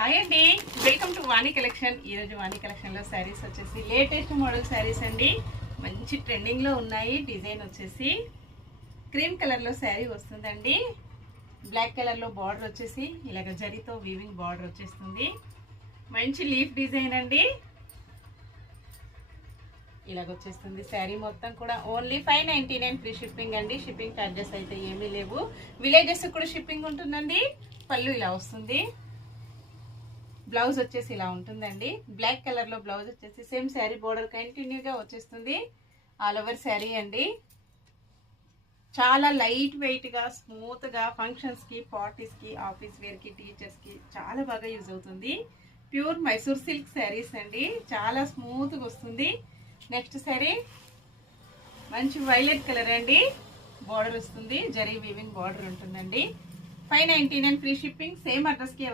Hi అండి, welcome to Vani collection. ఈరోజు వాణి కలెక్షన్లో శారీస్ వచ్చేసి లేటెస్ట్ మోడల్ శారీస్ అండి. మంచి ట్రెండింగ్లో ఉన్నాయి. డిజైన్ వచ్చేసి క్రీమ్ కలర్లో శారీ వస్తుందండి. బ్లాక్ కలర్లో బార్డర్ వచ్చేసి ఇలాగ జరీతో వీవింగ్ బార్డర్ వచ్చేస్తుంది. మంచి లీఫ్ డిజైన్ అండి. ఇలాగ వచ్చేస్తుంది శారీ మొత్తం కూడా. ఓన్లీ 599 ఫ్రీ షిప్పింగ్ అండి. షిప్పింగ్ ఛార్జెస్ అయితే ఏమీ లేవు. విలేజెస్ కూడా షిప్పింగ్ ఉంటుందండి. పళ్ళు ఇలా వస్తుంది. బ్లౌజ్ వచ్చేసి ఇలా ఉంటుందండి. బ్లాక్ కలర్ లో బ్లౌజ్ వచ్చేసి సేమ్ శారీ బోర్డర్ కంటిన్యూగా వచ్చేస్తుంది. ఆల్ ఓవర్ శారీ అండి. చాలా లైట్ వెయిట్ గా స్మూత్ గా ఫంక్షన్స్ కి, పార్టీస్ కి, ఆఫీస్ వేర్ కి, టీచర్స్ కి చాలా బాగా యూజ్ అవుతుంది. ప్యూర్ మైసూర్ సిల్క్ శారీస్ అండి. చాలా స్మూత్ గా వస్తుంది. నెక్స్ట్ శారీ మంచి వైలెట్ కలర్ అండి. బోర్డర్ వస్తుంది, జరీ వీవింగ్ బోర్డర్ ఉంటుందండి. 599 ఫ్రీ షిప్పింగ్. సేమ్ అడ్రస్ కి